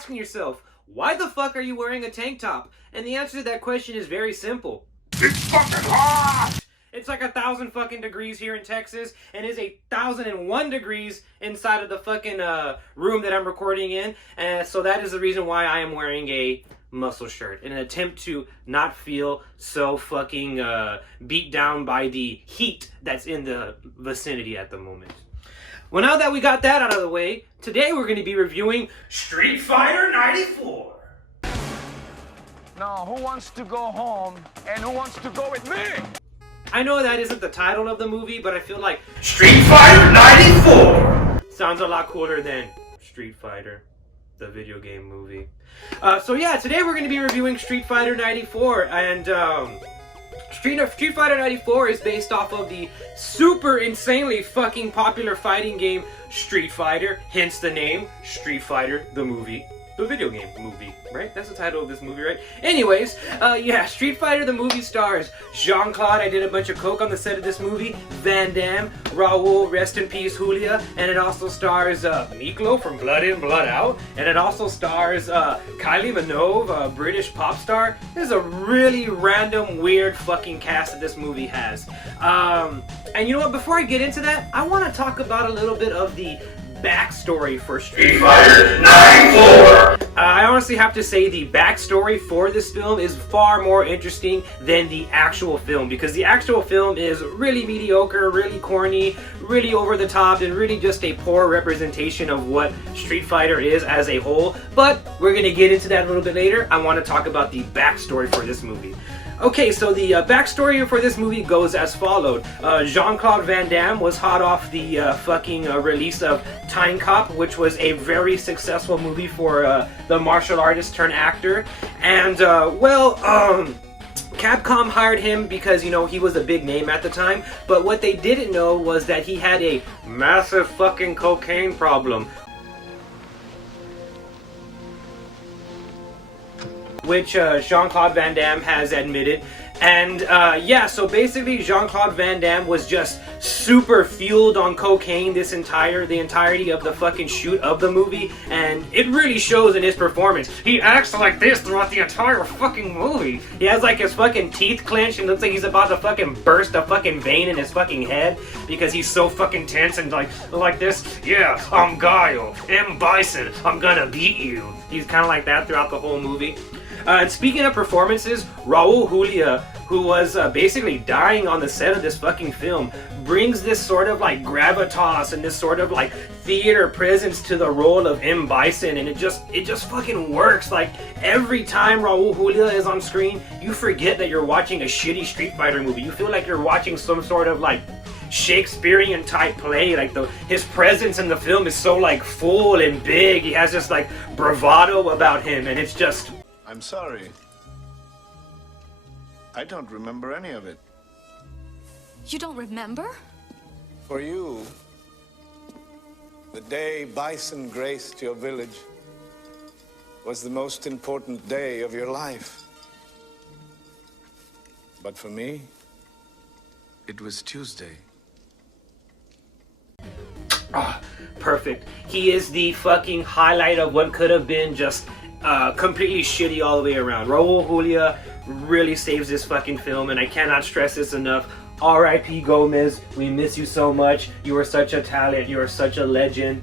asking yourself, why the fuck are you wearing a tank top? And the answer to that question is very simple. It's fucking hot! It's like 1,000 fucking degrees here in Texas, and it's 1,001 degrees inside of the fucking room that I'm recording in. And so that is the reason why I am wearing a muscle shirt in an attempt to not feel so fucking beat down by the heat that's in the vicinity at the moment. Well, now that we got that out of the way, today we're going to be reviewing Street Fighter 94. Now, who wants to go home and who wants to go with me? I know that isn't the title of the movie, but I feel like Street Fighter 94 sounds a lot cooler than Street Fighter, the video game movie. So yeah, today we're going to be reviewing Street Fighter 94, and Street Fighter 94 is based off of the super insanely fucking popular fighting game Street Fighter, hence the name Street Fighter the movie. The video game movie, right? That's the title of this movie, right? Anyways, yeah, Street Fighter the movie stars Jean-Claude, I did a bunch of coke on the set of this movie, Van Damme, Raul, rest in peace, Julia, and it also stars Miklo from Blood In, Blood Out, and it also stars Kylie Minogue, a British pop star. This is a really random, weird fucking cast that this movie has. And you know what, before I get into that, I want to talk about a little bit of the backstory for Street Fighter 94. I honestly have to say the backstory for this film is far more interesting than the actual film, because the actual film is really mediocre, really corny, really over the top, and really just a poor representation of what Street Fighter is as a whole. But we're gonna get into that a little bit later. I want to talk about the backstory for this movie. Okay, so the backstory for this movie goes as followed. Jean-Claude Van Damme was hot off the fucking release of Time Cop, which was a very successful movie for the martial artist turned actor. And, Capcom hired him because, you know, he was a big name at the time. But what they didn't know was that he had a massive fucking cocaine problem, which Jean-Claude Van Damme has admitted. And yeah, so basically Jean-Claude Van Damme was just super fueled on cocaine the entirety of the fucking shoot of the movie, and it really shows in his performance. He acts like this throughout the entire fucking movie. He has like his fucking teeth clenched and looks like he's about to fucking burst a fucking vein in his fucking head because he's so fucking tense and like this. Yeah, I'm Guile, M. Bison, I'm gonna beat you. He's kind of like that throughout the whole movie. And speaking of performances, Raul Julia, who was basically dying on the set of this fucking film, brings this sort of like gravitas and this sort of like theater presence to the role of M. Bison, and it just fucking works. Like every time Raul Julia is on screen, you forget that you're watching a shitty Street Fighter movie. You feel like you're watching some sort of like Shakespearean type play. Like his presence in the film is so like full and big. He has this like bravado about him, and it's just... I'm sorry. I don't remember any of it. You don't remember? For you, the day Bison graced your village was the most important day of your life. But for me, it was Tuesday. Ah, perfect. He is the fucking highlight of what could have been just completely shitty all the way around. Raul Julia really saves this fucking film, and I cannot stress this enough. R.I.P. Gomez, we miss you so much. You are such a talent. You are such a legend.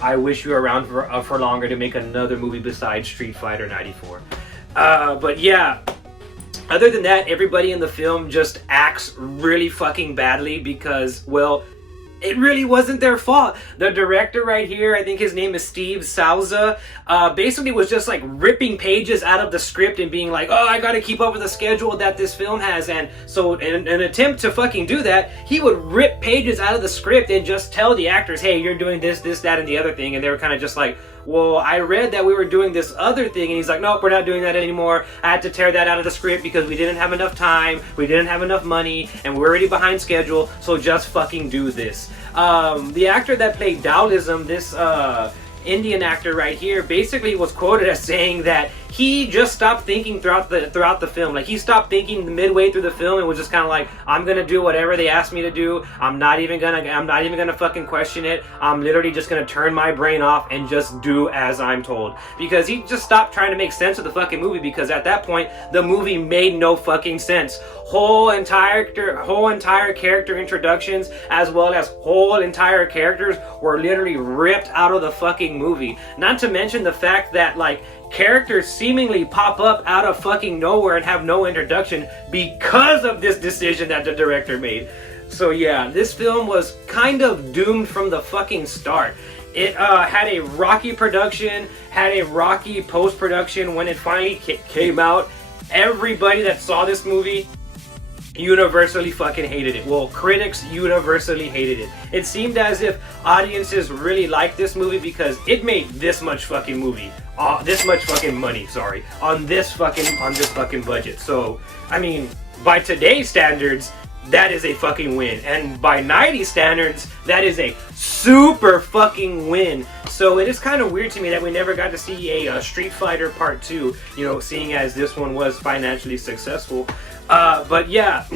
I wish you were around for longer to make another movie besides Street Fighter 94. But yeah, other than that, everybody in the film just acts really fucking badly because, well, it really wasn't their fault. The director right here, I think his name is Steve Souza, basically was just like ripping pages out of the script and being like, oh, I gotta keep up with the schedule that this film has. And so in an attempt to fucking do that, he would rip pages out of the script and just tell the actors, hey, you're doing this, that, and the other thing. And they were kind of just like, well, I read that we were doing this other thing. And he's like, nope, we're not doing that anymore. I had to tear that out of the script because we didn't have enough time, we didn't have enough money, and we're already behind schedule, so just fucking do this. The actor that played Taoism, this Indian actor right here, basically was quoted as saying that he just stopped thinking throughout the film. Like, he stopped thinking midway through the film and was just kind of like, I'm gonna do whatever they ask me to do. I'm not even gonna fucking question it. I'm literally just gonna turn my brain off and just do as I'm told. Because he just stopped trying to make sense of the fucking movie, because at that point the movie made no fucking sense. Whole entire character introductions, as well as whole entire characters, were literally ripped out of the fucking movie. Not to mention the fact that, like, characters seemingly pop up out of fucking nowhere and have no introduction because of this decision that the director made. So yeah, this film was kind of doomed from the fucking start. It had a rocky production, had a rocky post-production. When it finally came out, everybody that saw this movie universally fucking hated it. Well, critics universally hated it. It seemed as if audiences really liked this movie because it made this much fucking movie, this much fucking money, sorry, on this fucking budget. So, I mean, by today's standards, that is a fucking win, and by 90s standards, that is a super fucking win. So it is kind of weird to me that we never got to see a Street Fighter Part 2, you know, seeing as this one was financially successful. But yeah,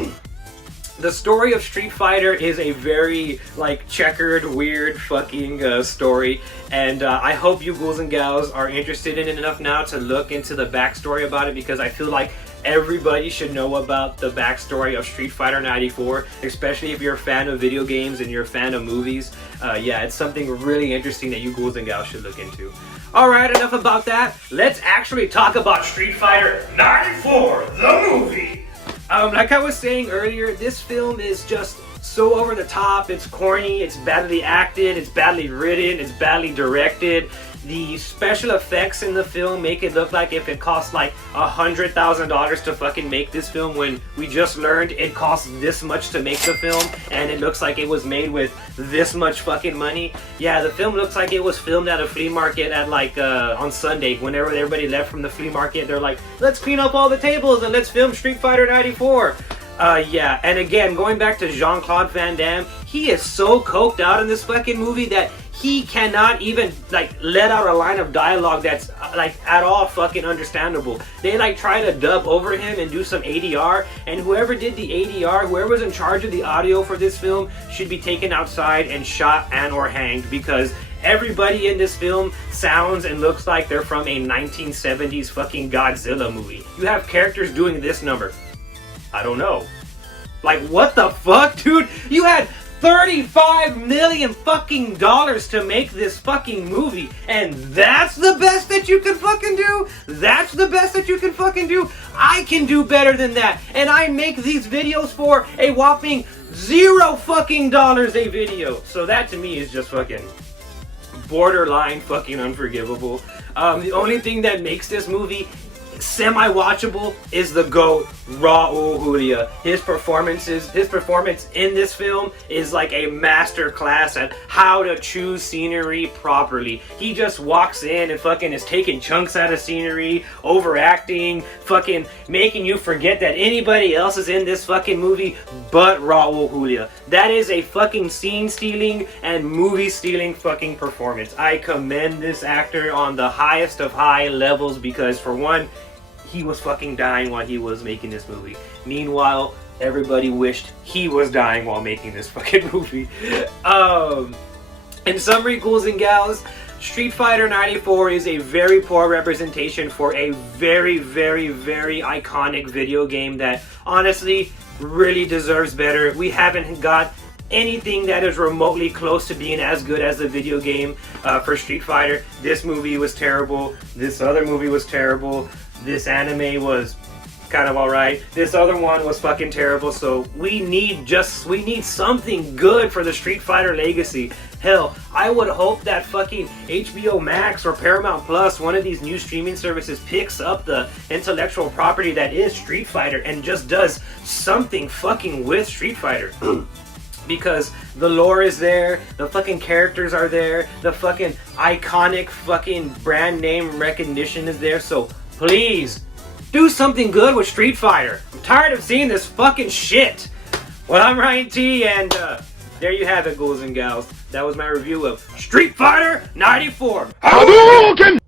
the story of Street Fighter is a very, like, checkered, weird fucking story, and I hope you ghouls and gals are interested in it enough now to look into the backstory about it, because I feel like everybody should know about the backstory of Street Fighter 94, especially if you're a fan of video games and you're a fan of movies. Yeah, it's something really interesting that you ghouls and gals should look into. Alright, enough about that. Let's actually talk about Street Fighter 94, the movie! Like I was saying earlier, this film is just so over the top. It's corny, it's badly acted, it's badly written, it's badly directed. The special effects in the film make it look like if it cost like $100,000 to fucking make this film, when we just learned it cost this much to make the film, and it looks like it was made with this much fucking money. Yeah, the film looks like it was filmed at a flea market at like on Sunday. Whenever everybody left from the flea market, they're like, let's clean up all the tables and let's film Street Fighter 94. Yeah, and again, going back to Jean-Claude Van Damme, he is so coked out in this fucking movie that he cannot even, like, let out a line of dialogue that's, like, at all fucking understandable. They, like, try to dub over him and do some ADR, and whoever did the ADR, whoever's in charge of the audio for this film, should be taken outside and shot and or hanged, because everybody in this film sounds and looks like they're from a 1970s fucking Godzilla movie. You have characters doing this number. I don't know. Like, what the fuck, dude? You had $35 million fucking dollars to make this fucking movie, and that's the best that you can fucking do? That's the best that you can fucking do? I can do better than that, and I make these videos for a whopping $0 fucking a video. So that to me is just fucking borderline fucking unforgivable. The only thing that makes this movie semi-watchable is the GOAT, Raul Julia. His performance in this film is like a master class at how to choose scenery properly. He just walks in and fucking is taking chunks out of scenery, overacting, fucking making you forget that anybody else is in this fucking movie but Raul Julia. That is a fucking scene-stealing and movie-stealing fucking performance. I commend this actor on the highest of high levels, because for one, he was fucking dying while he was making this movie. Meanwhile, everybody wished he was dying while making this fucking movie. In summary, ghouls and gals, Street Fighter 94 is a very poor representation for a very, very, very iconic video game that honestly really deserves better. We haven't got anything that is remotely close to being as good as the video game for Street Fighter. This movie was terrible. This other movie was terrible. This anime was kind of alright. This other one was fucking terrible. So we need something good for the Street Fighter legacy. Hell, I would hope that fucking HBO Max or Paramount Plus, one of these new streaming services, picks up the intellectual property that is Street Fighter and just does something fucking with Street Fighter. Because the lore is there, the fucking characters are there, the fucking iconic fucking brand name recognition is there, so please, do something good with Street Fighter. I'm tired of seeing this fucking shit. Well, I'm Ryan T, and there you have it, ghouls and gals. That was my review of Street Fighter 94. Hadouken!